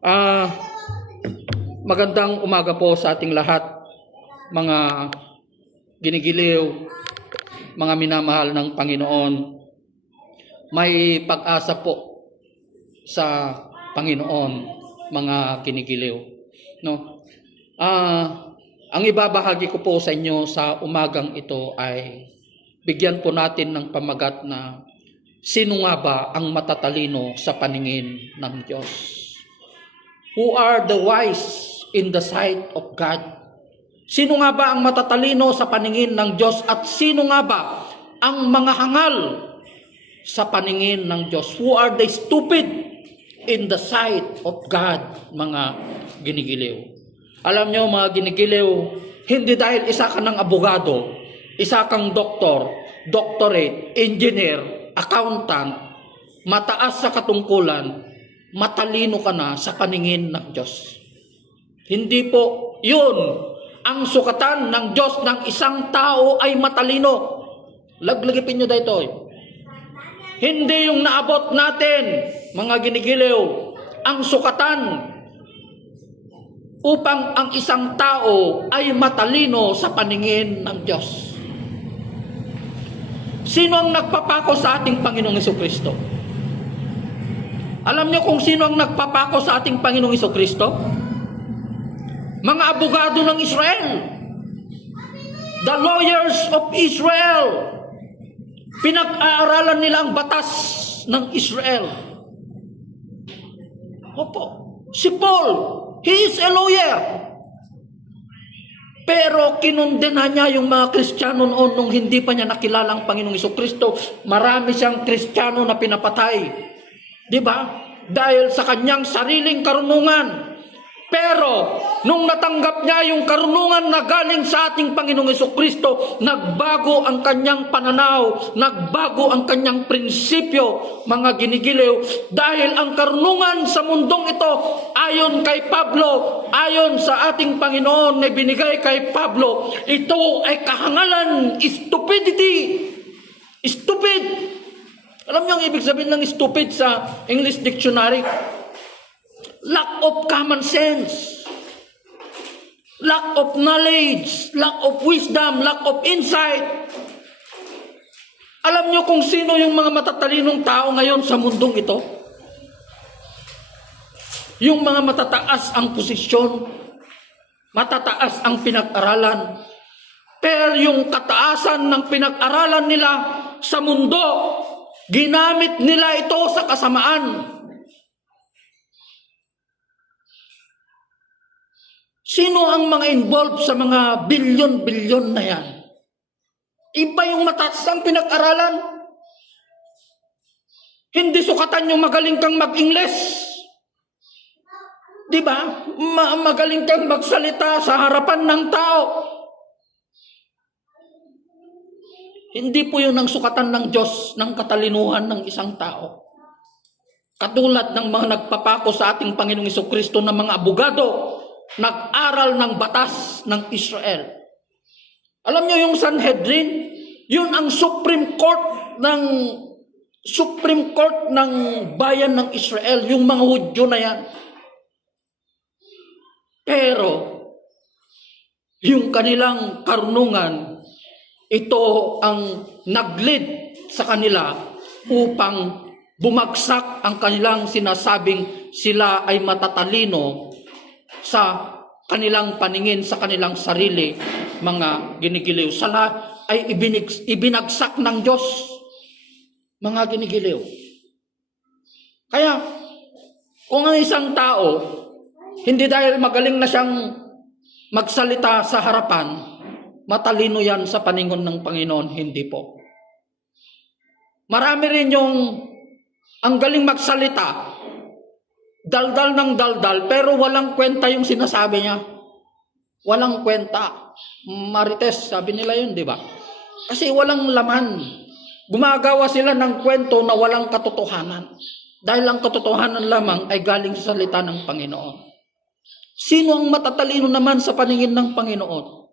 Ah, Magandang umaga po sa ating lahat, mga ginigiliw, mga minamahal ng Panginoon. May pag-asa po sa Panginoon, mga ginigiliw. No? Ang ibabahagi ko po sa inyo sa umagang ito ay bigyan po natin ng pamagat na sino nga ba ang matatalino sa paningin ng Diyos? Who are the wise in the sight of God? Sino nga ba ang matatalino sa paningin ng Diyos at sino nga ba ang mga hangal sa paningin ng Diyos? Who are the stupid in the sight of God, mga ginigiliw? Alam nyo mga ginigiliw, hindi dahil isa ka ng abogado, isa kang doktor, doctorate, engineer, accountant, mataas sa katungkulan, matalino ka na sa paningin ng Diyos. Hindi po yun ang sukatan ng Diyos ng isang tao ay matalino. Laglagipin nyo dito. Hindi yung naabot natin, mga ginigiliw, ang sukatan upang ang isang tao ay matalino sa paningin ng Diyos. Sino ang nagpapako sa ating Panginoong Jesucristo? Alam niyo kung sino ang nagpapako sa ating Panginoong Jesucristo? Mga abogado ng Israel. The lawyers of Israel. Pinag-aaralan nila ang batas ng Israel. Opo. Si Paul, he is a lawyer. Pero kinundena niya yung mga Kristiyano noon nung hindi pa niya nakilala ang Panginoong Jesucristo. Marami siyang Kristiyano na pinapatay. Diba? Dahil sa kanyang sariling karunungan. Pero, nung natanggap niya yung karunungan na galing sa ating Panginoong Jesucristo, nagbago ang kanyang pananaw, nagbago ang kanyang prinsipyo, mga ginigiliw, dahil ang karunungan sa mundong ito, ayon kay Pablo, ayon sa ating Panginoon na binigay kay Pablo, ito ay kahangalan, stupidity, stupid. Alam niyo ang ibig sabihin ng stupid sa English Dictionary? Lack of common sense, lack of knowledge, lack of wisdom, lack of insight. Alam niyo kung sino yung mga matatalinong tao ngayon sa mundong ito? Yung mga matataas ang posisyon, matataas ang pinag-aralan, pero yung kataasan ng pinag-aralan nila sa mundo, ginamit nila ito sa kasamaan. Sino ang mga involved sa mga bilyon-bilyon na yan? Iba yung mataas ang pinag-aralan. Hindi sukatan yung magaling kang mag-Ingles. Diba? Magaling kang magsalita sa harapan ng tao. Hindi po yun ang sukatan ng Diyos ng katalinuhan ng isang tao. Katulad ng mga nagpapako sa ating Panginoong Jesucristo ng mga abogado, nag-aral ng batas ng Israel. Alam niyo yung Sanhedrin, yun ang Supreme Court ng bayan ng Israel, yung mga Hudyo na yan. Pero yung kanilang karunungan, ito ang nag-lead sa kanila upang bumagsak ang kanilang sinasabing sila ay matatalino sa kanilang paningin, sa kanilang sarili, mga ginigiliw. Sala ay ibinagsak ng Diyos, mga ginigiliw. Kaya, kung ang isang tao, hindi dahil magaling na siyang magsalita sa harapan, matalino yan sa paningin ng Panginoon, hindi po. Marami rin yung ang galing magsalita, daldal ng daldal, pero walang kwenta yung sinasabi niya. Walang kwenta. Marites, sabi nila yun, di ba? Kasi walang laman. Gumagawa sila ng kwento na walang katotohanan. Dahil ang katotohanan lamang ay galing sa salita ng Panginoon. Sino ang matatalino naman sa paningin ng Panginoon?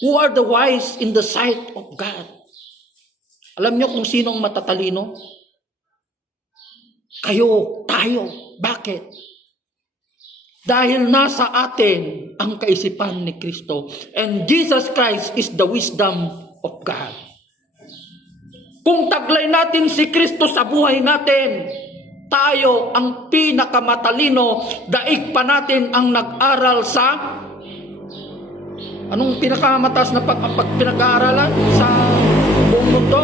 Who are the wise in the sight of God? Alam niyo kung sinong matatalino? Kayo, tayo. Bakit? Dahil nasa atin ang kaisipan ni Kristo. And Jesus Christ is the wisdom of God. Kung taglay natin si Kristo sa buhay natin, tayo ang pinakamatalino, daig pa natin ang nag-aral sa anong pinakamataas na pinag-aaralan sa buong mundo?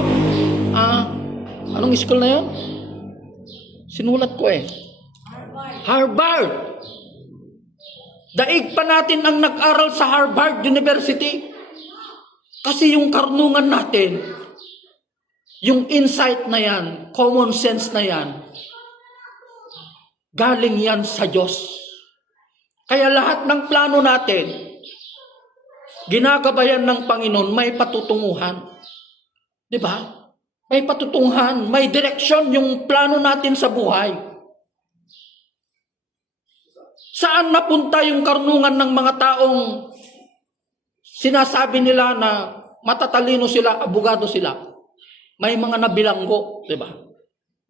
Anong school na yun? Sinulat ko Harvard. Daig pa natin ang nag-aral sa Harvard University. Kasi yung karunungan natin, yung insight na yan, common sense na yan, galing yan sa Diyos. Kaya lahat ng plano natin, ginagabayan ng Panginoon, may patutunguhan. Di ba? May patutunguhan, may direksyon yung plano natin sa buhay. Saan napunta yung karunungan ng mga taong sinasabi nila na matatalino sila, abogado sila? May mga nabilanggo, di ba?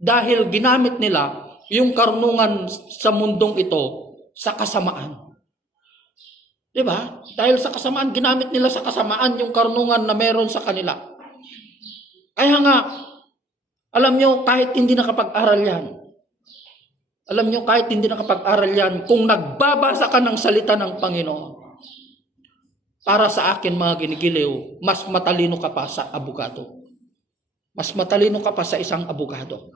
Dahil ginamit nila yung karunungan sa mundong ito sa kasamaan. Di ba? Dahil sa kasamaan, ginamit nila sa kasamaan yung karunungan na meron sa kanila. Kaya nga, alam nyo, kahit hindi nakapag-aral yan, kung nagbabasa ka ng salita ng Panginoon, para sa akin mga ginigiliw, mas matalino ka pa sa abogado. Mas matalino ka pa sa isang abogado.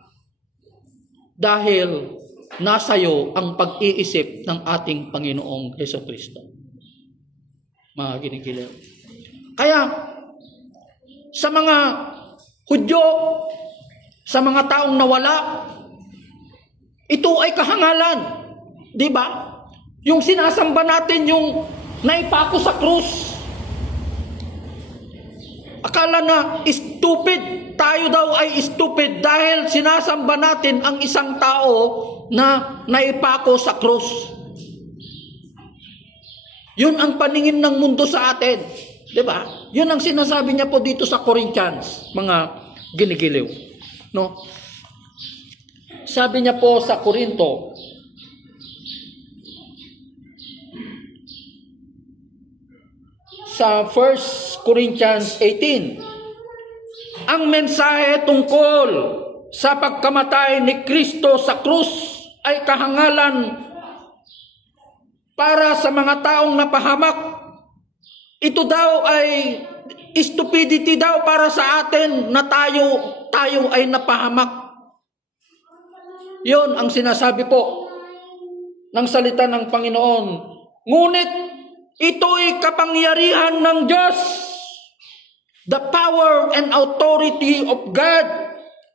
Dahil nasa iyo ang pag-iisip ng ating Panginoong Jesucristo. Mga ginigiliw. Kaya, sa mga Hudyo, sa mga taong nawala, ito ay kahangalan. Di ba? Yung sinasamba natin, yung naipako sa krus. Akala na stupid. Tayo daw ay stupid dahil sinasamba natin ang isang tao na naipako sa krus. Yun ang paningin ng mundo sa atin. Di ba? Yun ang sinasabi niya po dito sa Corinthians, mga ginigiliw. No? Sabi niya po sa Korinto, sa 1 Corinthians 18, ang mensahe tungkol sa pagkamatay ni Kristo sa krus ay kahangalan para sa mga taong napahamak. Ito daw ay stupidity daw para sa atin na tayo ay napahamak. Yun ang sinasabi po ng salita ng Panginoon. Ngunit ito'y kapangyarihan ng Diyos. The power and authority of God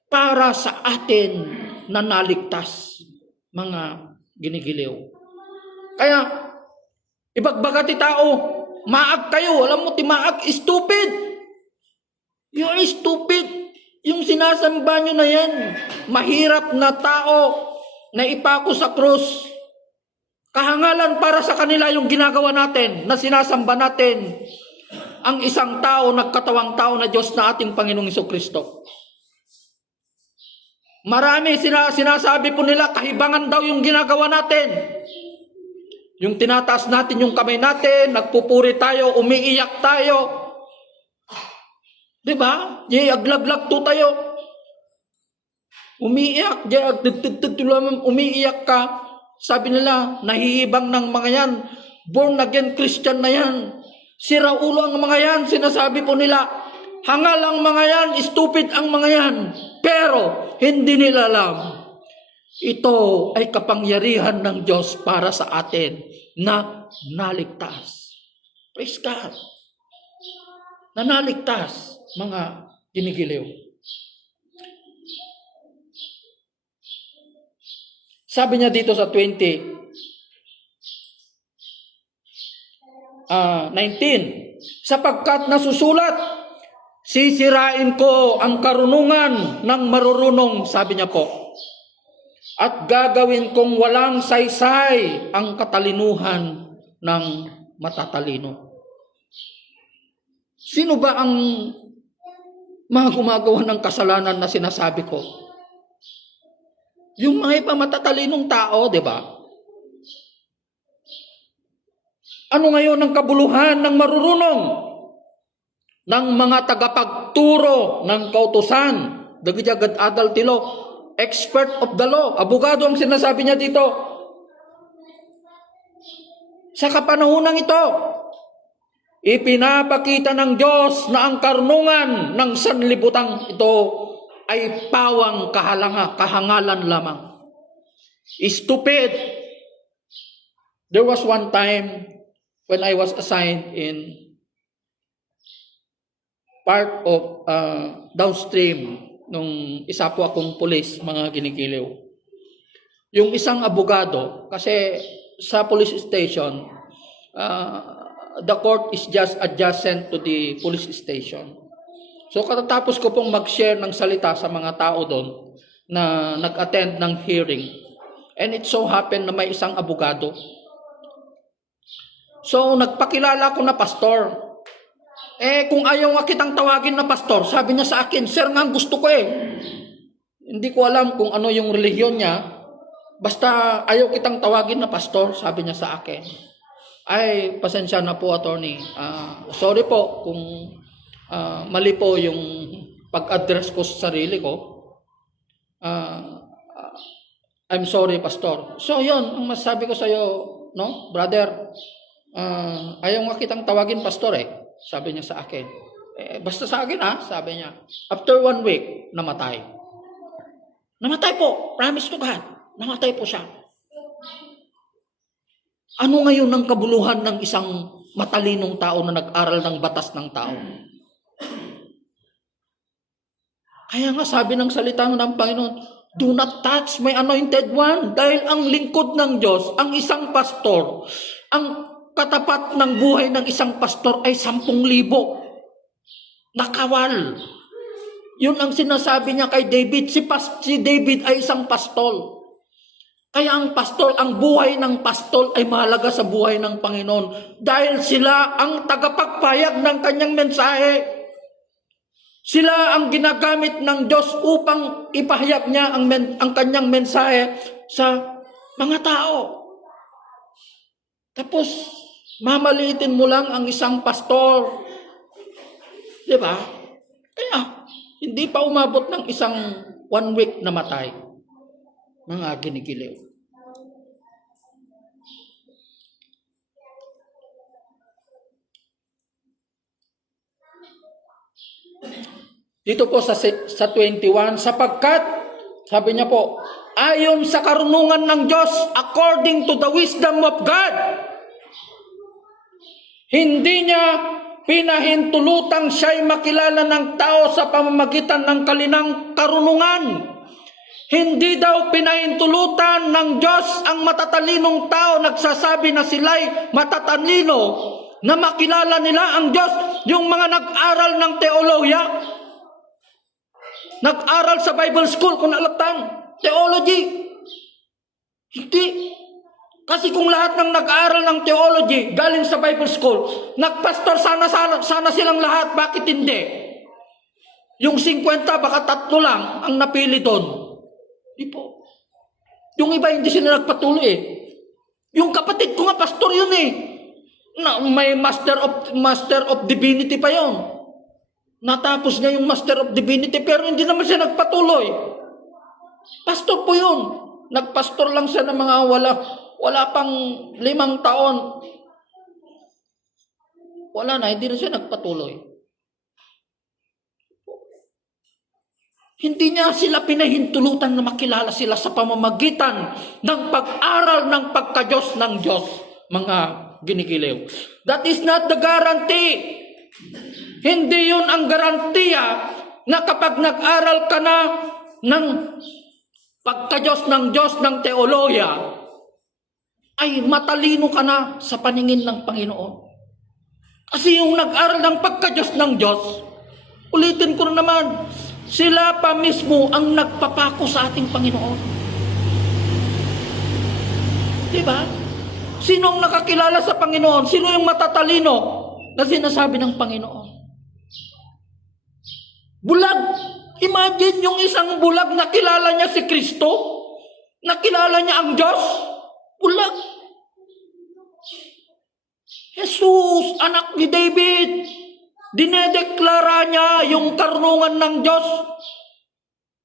para sa atin na naligtas, mga ginigiliw. Kaya, ibagbaga ti tao, maag kayo. Alam mo, ti maag, stupid. You are stupid. Yung sinasamba nyo na yan, mahirap na tao na ipako sa krus. Kahangalan para sa kanila yung ginagawa natin, na sinasamba natin ang isang tao, nagkatawang tao na Diyos na ating Panginoong Jesucristo. Marami sinasabi po nila, kahibangan daw yung ginagawa natin. Yung tinataas natin yung kamay natin, nagpupuri tayo, umiiyak tayo. Diba? Aglaglag to tayo. Umiiyak, umiiyak ka. Sabi nila, nahihibang ng mga yan. Born again Christian na yan. Sira ulo ang mga yan. Sinasabi po nila, hangal ang mga yan, stupid ang mga yan. Pero, hindi nila alam. Ito ay kapangyarihan ng Diyos para sa atin na naligtas. Praise God. Na naligtas. Mga ginigiliw. Sabi niya dito sa 19, sapagkat nasusulat, sisirain ko ang karunungan ng marurunong, sabi niya po, at gagawin kong walang saysay ang katalinuhan ng matatalino. Sino ba ang mga gumagawa ng kasalanan na sinasabi ko? Yung mga ipamatatalinong tao, di ba? Ano ngayon ang kabuluhan ng marurunong, ng mga tagapagturo ng kautusan, dagiti adult law, expert of the law, abogado ang sinasabi niya dito. Sa kapanahunang ito, ipinapakita ng Diyos na ang karunungan ng sanlibutan ito ay pawang kahangalan lamang. Stupid. There was one time when I was assigned in part of downstream nung isa po akong pulis, mga ginigiliw. Yung isang abogado, kasi sa police station, the court is just adjacent to the police station. So katatapos ko pong mag-share ng salita sa mga tao doon na nag-attend ng hearing. And it so happened na may isang abogado. So nagpakilala ko na pastor. Kung ayaw nga kitang tawagin na pastor, sabi niya sa akin, sir nga gusto ko Hindi ko alam kung ano yung relihiyon niya. Basta ayaw kitang tawagin na pastor, sabi niya sa akin. Ay, pasensya na po, attorney. Sorry po kung mali po yung pag-address ko sa sarili ko. I'm sorry, pastor. So, yun, ang masasabi ko sa'yo, no, brother, ayaw nga kitang tawagin pastor sabi niya sa akin. Basta sa akin sabi niya. After 1 week, namatay. Namatay po, promise to God. Namatay po siya. Ano ngayon ang kabuluhan ng isang matalinong tao na nag-aral ng batas ng tao? Kaya nga sabi ng salita ng Panginoon, do not touch my anointed one. Dahil ang lingkod ng Diyos, ang isang pastor, ang katapat ng buhay ng isang pastor ay 10,000 nakawal. Yun ang sinasabi niya kay David. Si David ay isang pastor. Kaya ang pastor, ang buhay ng pastor ay mahalaga sa buhay ng Panginoon. Dahil sila ang tagapagpayag ng kanyang mensahe. Sila ang ginagamit ng Diyos upang ipahayag niya ang kanyang mensahe sa mga tao. Tapos, mamaliitin mo lang ang isang pastor. Di ba? Kaya, hindi pa umabot ng isang 1 week na matay. Mga ginigiliw. Dito po sa 21, sapagkat, sabi niya po, ayon sa karunungan ng Diyos, according to the wisdom of God, hindi niya pinahintulutang siya'y makilala ng tao sa pamamagitan ng kalinang karunungan. Hindi daw pinahintulutan ng Diyos ang matatalinong tao nagsasabi na sila'y matatalino na makilala nila ang Diyos. Yung mga nag-aral ng teolohiya, nag-aral sa Bible school, kung alatang theology. Hindi. Kasi kung lahat ng nag-aaral ng theology galing sa Bible school, nagpastor sana silang lahat, bakit hindi? Yung 50, baka 3 lang ang napili doon. Di po. Yung iba hindi sila nagpatuloy Yung kapatid ko nga, pastor yun may master of divinity pa yon. Natapos niya yung master of divinity, pero hindi naman siya nagpatuloy. Pastor po yun. Nagpastor lang siya ng mga wala pang 5 taon. Wala na, hindi na siya nagpatuloy. Hindi niya sila pinahintulutan na makilala sila sa pamamagitan ng pag-aral ng pagka-Diyos ng Diyos, mga ginigiliw. That is not the guarantee. Hindi yun ang garantiya na kapag nag-aral ka na ng pagka-Diyos ng Diyos ng teolohiya, ay matalino ka na sa paningin ng Panginoon. Kasi yung nag-aral ng pagka-Diyos ng Diyos, ulitin ko na naman, sila pa mismo ang nagpapako sa ating Panginoon. Diba? Sino ang nakakilala sa Panginoon? Sino yung matatalino na sinasabi ng Panginoon? Bulag. Imagine yung isang bulag na kilala niya si Kristo, nakilala niya ang Diyos. Bulag. Jesus, anak ni David, dinedeklara niya yung karunungan ng Diyos,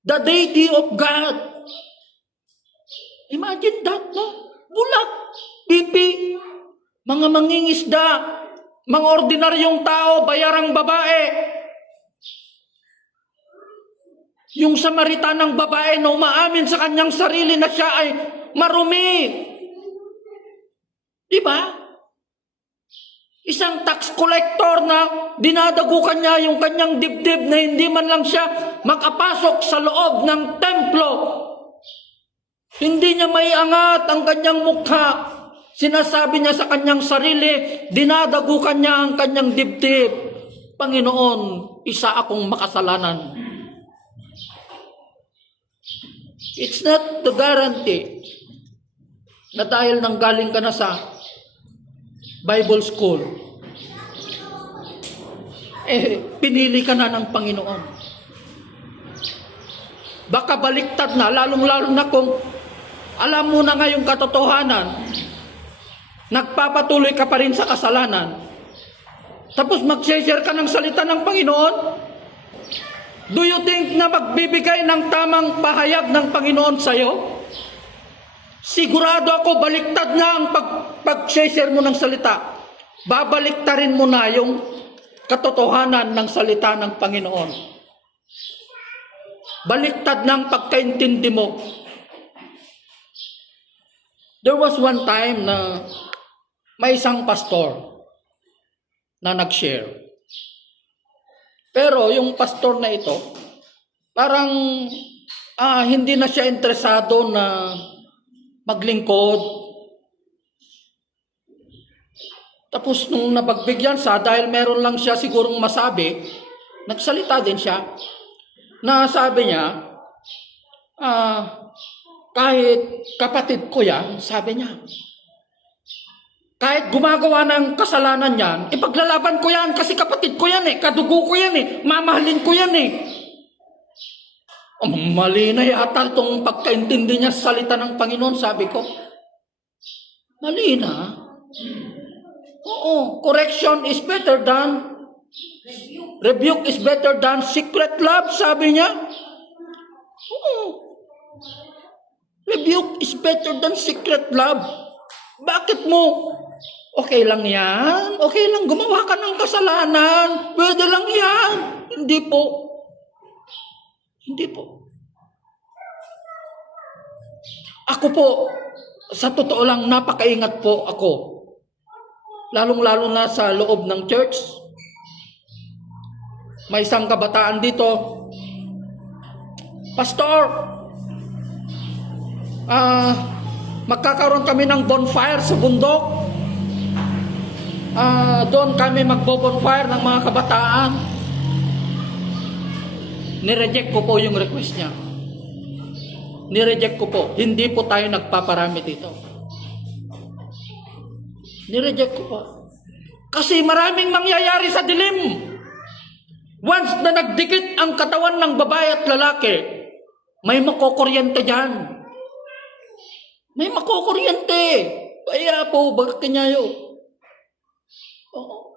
the deity of God. Imagine that, no? Bulag, pipi, mga mangingisda, mga ordinaryong tao, bayarang babae. Yung Samaritanang babae na umaamin sa kanyang sarili na siya ay marumi. Diba? Isang tax collector na dinadagukan niya yung kanyang dibdib na hindi man lang siya makapasok sa loob ng templo. Hindi niya maiangat ang kanyang mukha. Sinasabi niya sa kanyang sarili, dinadagukan niya ang kanyang dibdib. Panginoon, isa akong makasalanan. It's not the guarantee na dahil nanggaling ka na sa Bible school, pinili ka na ng Panginoon. Baka baliktad na, lalong-lalo na kung alam mo na ngayong katotohanan, nagpapatuloy ka pa rin sa kasalanan. Tapos mag-share ka ng salita ng Panginoon. Do you think na magbibigay ng tamang pahayag ng Panginoon sa'yo? Sigurado ako baliktad na ang pag-share mo ng salita. Babaliktarin mo na yung katotohanan ng salita ng Panginoon. Baliktad na ang pagkaintindi mo. There was one time na may isang pastor na nag-share. Pero yung pastor na ito, parang hindi na siya interesado na maglingkod. Tapos nung napagbigyan siya, dahil meron lang siya sigurong masabi, nagsalita din siya. Na sabi niya, kahit kapatid ko yan, sabi niya, kahit gumagawa ng kasalanan yan, ipaglalaban ko yan kasi kapatid ko yan kadugo ko yan mamahalin ko yan Mali na yata itong pagkaintindi niya sa salita ng Panginoon, sabi ko. Mali na. Oo, correction is better than rebuke is better than secret love, sabi niya. Oo. Rebuke is better than secret love. Bakit mo? Okay lang yan. Okay lang, gumawa ka ng kasalanan. Pwede lang yan. Hindi po. Hindi po. Ako po, sa totoo lang, napakaingat po ako. Lalong-lalo na sa loob ng church. May isang kabataan dito. Pastor, magkakaroon kami ng bonfire sa bundok. Doon kami magbo-bonfire ng mga kabataan. Nireject ko po yung request niya. Nireject ko po. Hindi po tayo nagpaparami dito. Nireject ko po. Kasi maraming mangyayari sa dilim. Once na nagdikit ang katawan ng babae at lalaki, may makokuryente dyan. May makokuryente. Kaya po, bakit kanyayo? Oo.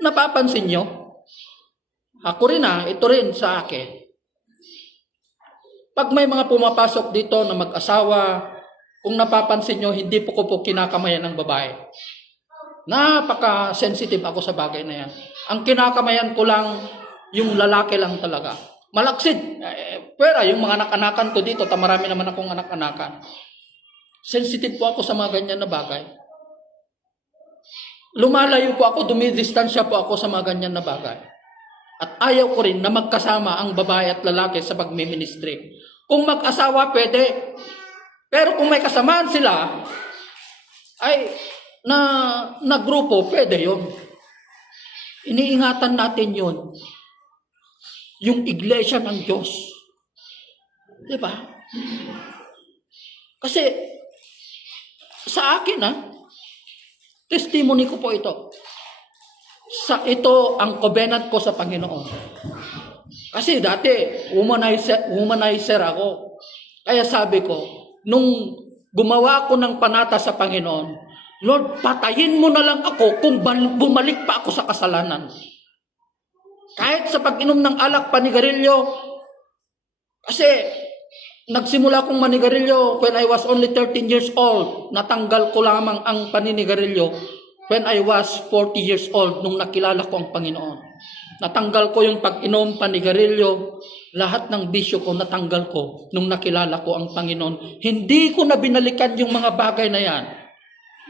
Napapansin nyo? Ako rin ito rin sa akin. Pag may mga pumapasok dito na mag-asawa, kung napapansin nyo, hindi po ko kinakamayan ng babae. Napaka-sensitive ako sa bagay na yan. Ang kinakamayan ko lang, yung lalaki lang talaga. Malaksid. Pwera, yung mga anak-anakan ko dito, marami naman akong anak-anakan. Sensitive po ako sa mga ganyan na bagay. Lumalayo po ako, dumidistansya po ako sa mga ganyan na bagay. At ayaw ko rin na magkasama ang babae at lalaki sa pagmiministry. Kung mag-asawa, pwede. Pero kung may kasamaan sila, ay na grupo, pwede yun. Iniingatan natin yun. Yung iglesia ng Diyos. Diba? Kasi, sa akin testimony ko po ito. Ito ang covenant ko sa Panginoon. Kasi dati, womanizer ako. Kaya sabi ko, nung gumawa ko ng panata sa Panginoon, Lord, patayin mo na lang ako kung bumalik pa ako sa kasalanan. Kahit sa pag-inom ng alak, panigarilyo, kasi nagsimula akong manigarilyo when I was only 13 years old. Natanggal ko lamang ang paninigarilyo when I was 40 years old nung nakilala ko ang Panginoon. Natanggal ko yung pag-inom, panigarilyo, lahat ng bisyo ko natanggal ko nung nakilala ko ang Panginoon. Hindi ko na binalikan yung mga bagay na yan.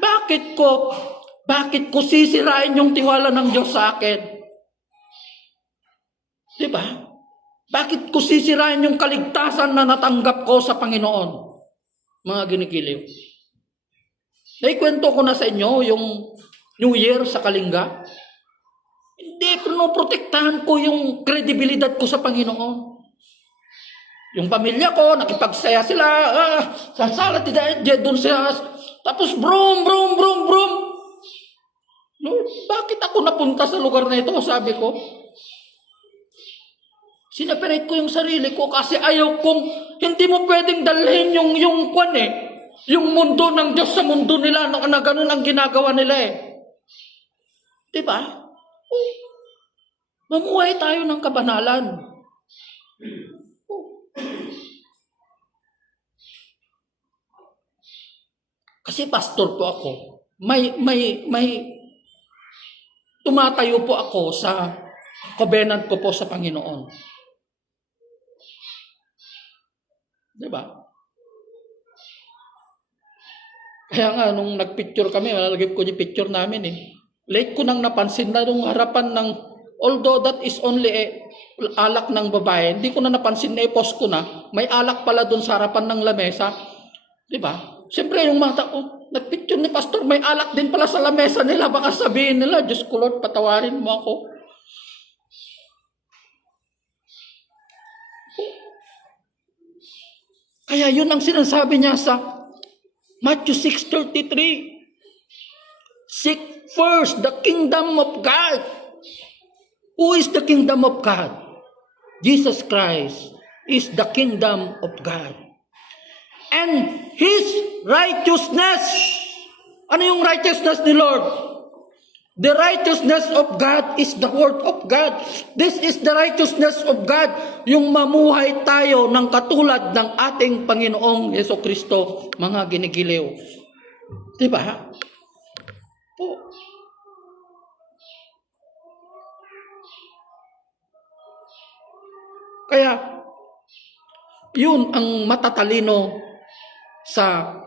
Bakit ko sisirain yung tiwala ng Diyos sa akin? Diba? Bakit ko sisirain yung kaligtasan na natanggap ko sa Panginoon? Mga ginigiliw. Naikwento ko na sa inyo yung New Year sa Kalinga. Hindi, pinoprotektahan ko yung kredibilidad ko sa Panginoon. Yung pamilya ko, nakipagsaya sila, sa salat, doon sila, tapos brum. Lord, bakit ako napunta sa lugar na ito? Sabi ko. Sinaperate ko yung sarili ko kasi ayaw kong, hindi mo pwedeng dalhin yung mundo ng Diyos sa mundo nila na ganun ang ginagawa nila eh. Diba? Mamuhay tayo ng kabanalan. Kasi pastor po ako. May tumatayo po ako sa covenant ko po sa Panginoon. Diba? Kaya nga, nung nagpicture kami, malalagay ko yung picture namin eh. Late ko nang napansin na nung harapan ng, although that is only alak ng babae, hindi ko na napansin na i-post ko na, may alak pala dun sa harapan ng lamesa. Diba? Siyempre yung mga tao, nagpicture ni pastor, may alak din pala sa lamesa nila, baka sabihin nila, Diyos ko Lord, patawarin mo ako. Kaya yun ang sinasabi niya sa Matthew 6:33. Seek first the kingdom of God. Who is the kingdom of God? Jesus Christ is the kingdom of God. And His righteousness. Ano yung righteousness ni Lord? The righteousness of God is the word of God. This is the righteousness of God. Yung mamuhay tayo ng katulad ng ating Panginoong Jesucristo, mga ginigiliw. Diba? Po. Kaya, yun ang matatalino sa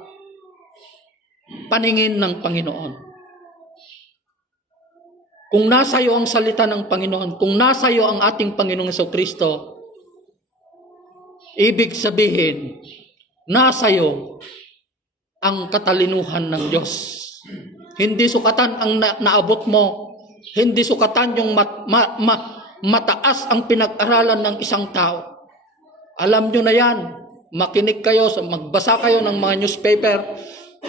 paningin ng Panginoon. Kung nasa iyo ang salita ng Panginoon, kung nasa iyo ang ating Panginoong Jesucristo, ibig sabihin, nasa iyo ang katalinuhan ng Diyos. Hindi sukatan ang naabot mo, hindi sukatan yung mataas ang pinag-aralan ng isang tao. Alam nyo na yan, makinig kayo, magbasa kayo ng mga newspaper,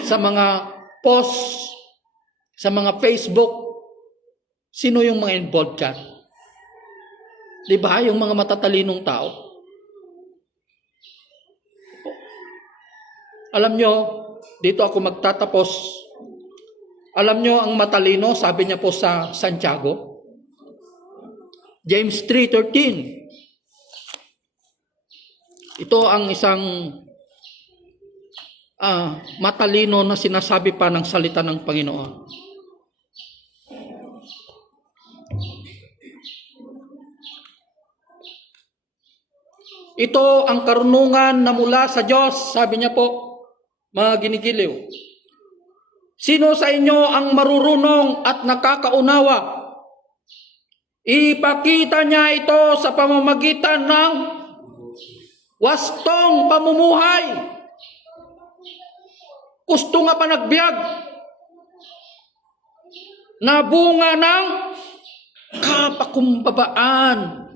sa mga post, sa mga Facebook. Sino yung mga involved dyan? Diba? Yung mga matatalinong tao. Alam nyo, dito ako magtatapos. Alam nyo, ang matalino, sabi niya po sa Santiago, James 3:13. Ito ang isang matalino na sinasabi pa ng salita ng Panginoon. Ito ang karunungan na mula sa Diyos, sabi niya po, mga ginigiliw. Sino sa inyo ang marurunong at nakakaunawa? Ipakita niya ito sa pamamagitan ng wastong pamumuhay. Gusto nga panagbiag na bunga ng kapakumbabaan,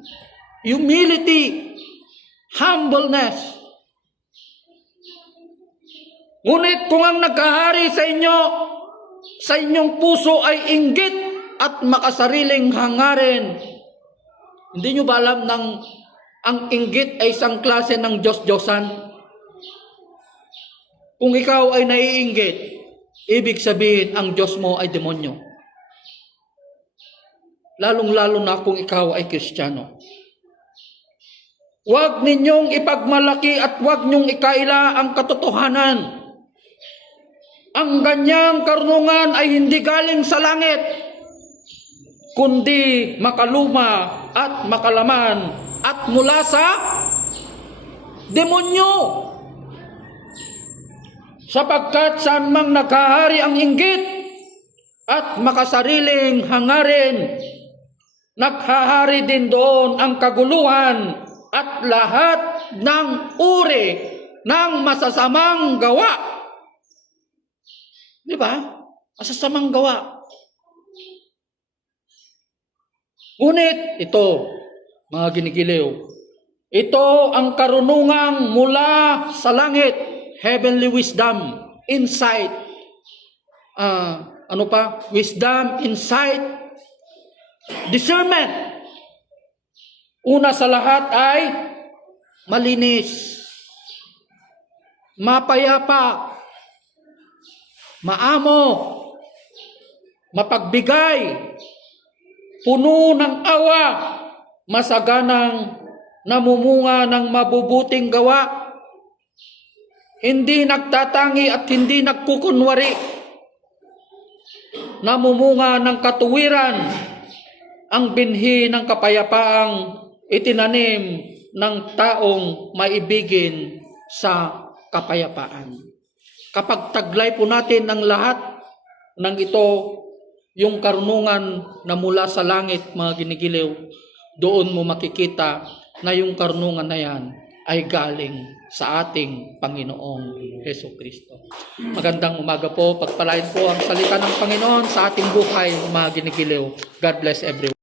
humility, humbleness. Ngunit kung ang nagkahari sa inyo, sa inyong puso ay inggit at makasariling hangarin. Hindi nyo ba alam ang inggit ay isang klase ng Diyos-Diyosan? Kung ikaw ay naiinggit, ibig sabihin ang Diyos mo ay demonyo. Lalong-lalo na kung ikaw ay Kristiyano. Huwag ninyong ipagmalaki at huwag ninyong ikaila ang katotohanan. Ang ganyang karunungan ay hindi galing sa langit, kundi makaluma at makalaman at mula sa demonyo. Sapagkat saan mang naghahari ang inggit at makasariling hangarin, naghahari din doon ang kaguluhan at lahat ng uri ng masasamang gawa. Di ba? Masasamang gawa. Ngunit ito, mga ginigiliw, ito ang karunungang mula sa langit, heavenly wisdom, insight, wisdom, insight, discernment. Una sa lahat ay malinis, mapayapa, maamo, mapagbigay, puno ng awa, masaganang namumunga ng mabubuting gawa, hindi nagtatangi at hindi nagkukunwari, namumunga ng katuwiran, ang binhi ng kapayapaang itinanim ng taong maibigin sa kapayapaan. Kapag taglay po natin ang lahat ng ito, yung karunungan na mula sa langit, mga ginigiliw, doon mo makikita na yung karunungan na yan ay galing sa ating Panginoong Jesucristo. Magandang umaga po, pagpalain po ang salita ng Panginoon sa ating buhay, mga ginigiliw. God bless everyone.